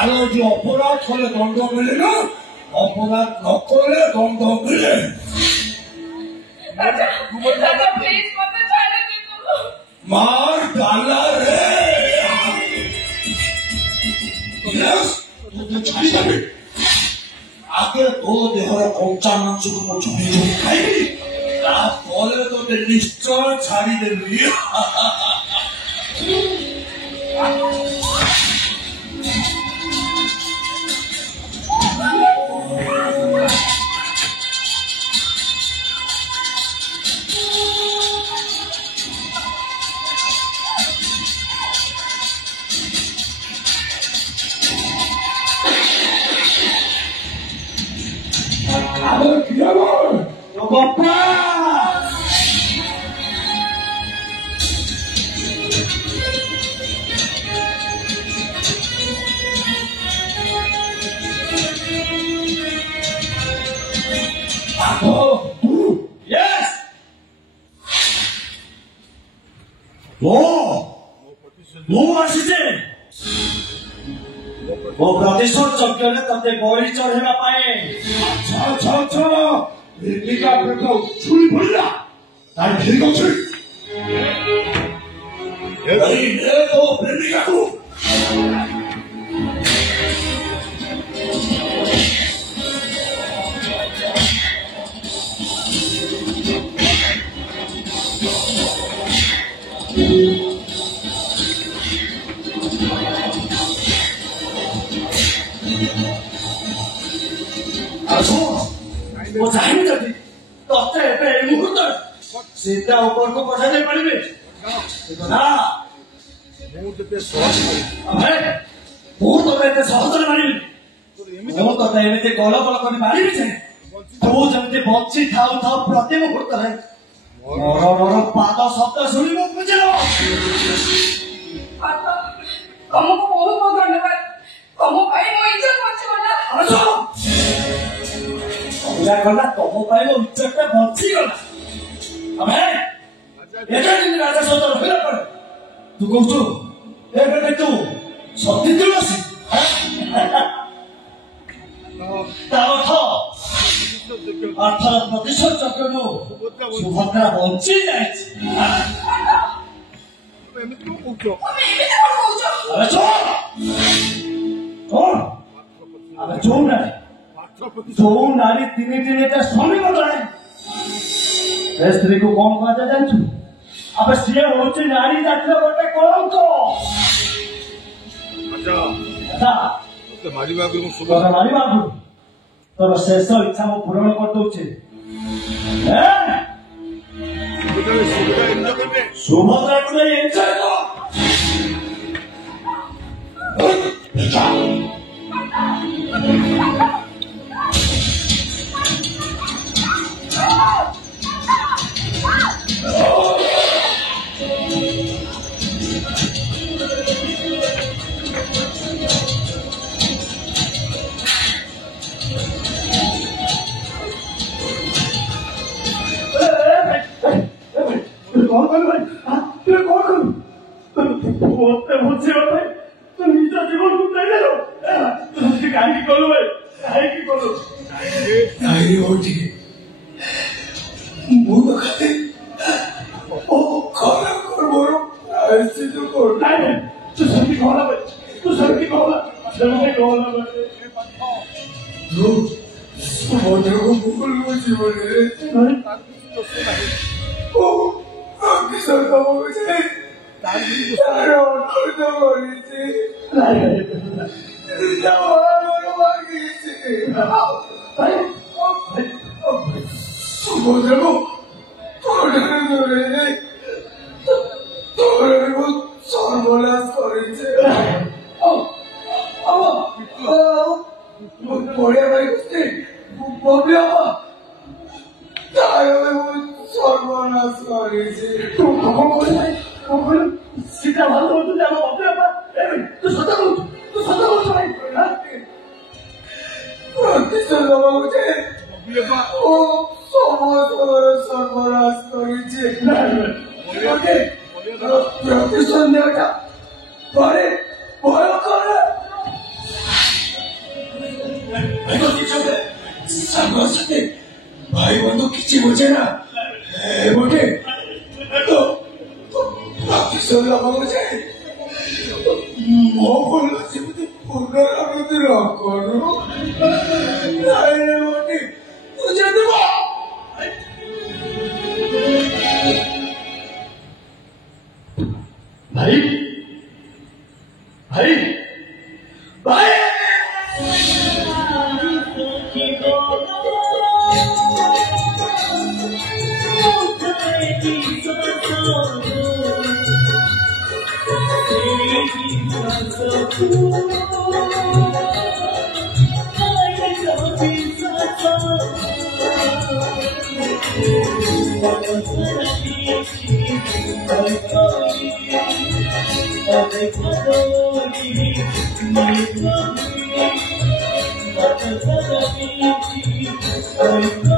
আরে যে অপরাধ হলে দণ্ড মেলে না, অপরাধ ন করলে দণ্ড মেলে। মার ডালা রে, ছাড়ি যাবে। আগে তো দেহর কঞ্চা মাংস চুরি চুরি খাইবি, তারপরে তোদের নিশ্চয় ছাড়ি দেবি। ପ୍ରତିଶୋଧ ଯଜ୍ଞରେ ତତେ ବଳି ଚଢେଇବା ପାଇଁ ପ୍ରେମିକା ପ୍ରେମ ଛୁରୀ ପଡ଼ିଲା, ତାର ଠିକ ଅଛି। ପ୍ରେମିକାକୁ ମୁଁ ଚାହିଁବି ଯଦି ତତେ ଏବେ ଏଇ ମୁହୂର୍ତ୍ତରେ ସିଧା ଉପରକୁ ପଠାଇ ଦେଇ ପାରିବି, କିନ୍ତୁ ନା, ମୁଁ ତତେ ଏତେ ସହଜରେ ମାରିବି। ମୁଁ ତତେ ଏମିତି ଗଳ ଗଳ କରି ମାରିବି ଯେ ତୁ ଯେମିତି ବଞ୍ଚି ଥାଉ ଥାଉ ପ୍ରତି ମୁହୂର୍ତ୍ତରେ ମୋର ପାଦ ଶବ୍ଦ ଶୁଣିବୁ, ବୁଝିଲ? ତମକୁ ବହୁତ ବହୁତ ଧନ୍ୟବାଦ। ତମ ପାଇଁ ମୋ ଇଜ୍ଜତ ବଞ୍ଚିଗଲା। ଗଲା ତମ ପାଇଁ ମୋ ଇଜ୍ଜତଟା ବଞ୍ଚିଗଲା। ଆମେ ଏବେ ଯେମିତି ରାଜା ସହିତ ରହିଲା ପରେ ତୁ କହୁଛୁ ଏବେ ତୁ ସତୀ ତୁଳସୀ, ତା ଅର୍ଥର ପ୍ରତିଶୋଧ ଯଜ୍ଞରୁ ସୁଭଦ୍ରା ବଞ୍ଚି ଯାଇଛି। ଆମେ ଯୋଉ ନାରୀ ତିନି ତିନିଟା ସ୍ୱାମୀ ବଦଳାଏ ସେ ସ୍ତ୍ରୀକୁ କଣ କୁହାଯାଏ ଜାଣିଛୁ? ଆବେ ସିଏ ହଉଛି ନାରୀ ଜାତିର ଗୋଟେ କଳଙ୍କ। ମାରିବାକୁ ତୋର ଶେଷ ଇଚ୍ଛା ମୁଁ ପୂରଣ କରିଦଉଛି। ସୁଭଦ୍ରାକୁ ନେଇ ଏନ୍ଜୟ କର। ମତେ ବୁଝିବା ପାଇଁ ତୁ ନିଜ ଜୀବନକୁ ଦେଇଦେଲୁ। କାହିଁକି କଲୁ ଭାଇ, କାହିଁକି କଲୁ? ମୁଁ ତ ଖାଲି ଖରାପ କର୍ମର ପ୍ରାୟଶ୍ଚିତ କରୁନାହିଁ। ତୁ ସେମିତି କହନା ଭାଇ, ତୁ ସେମିତି କହନା, ସେମିତି କହନା ଭାଇ। ତୁ ସୁଭଦ୍ରାକୁ ଭୁଲ ବୁଝିବନି। ପ୍ରତିଶୋଧ ତମକୁ ଯାଇ ତାର ଅନୁରୋଧ କରିଛି, ମାଗିଛି। ସୁଭଦ୍ରାକୁ ତୋଠାରୁ ଦୂରେଇ ଯାଇ ତୋର ସର୍ବନାଶ କରିଛି। ବଢିଆ ଭାଇ ବବି ବାପା ତାର ସର୍ବନାଶ କରିଛି। ତୁ କଣ କହିଲୁ ଭାଇ, କଣ କହିଲୁ? सीधा भाग तो तू जाना बाप रे बाप, तू सदा बोल भाई, प्रतिशोध मुझे ओ समस्त सर्वनाश करिए प्रतिशोध नेटा परे ভয় করে সাথে ভাই বন্ধু কিছু বোঝে না বটে তো বোঝে মঙ্গল পুনরাবৃত্তি করো বটে বুঝে দেব ভাই ভাই ভাই Oh,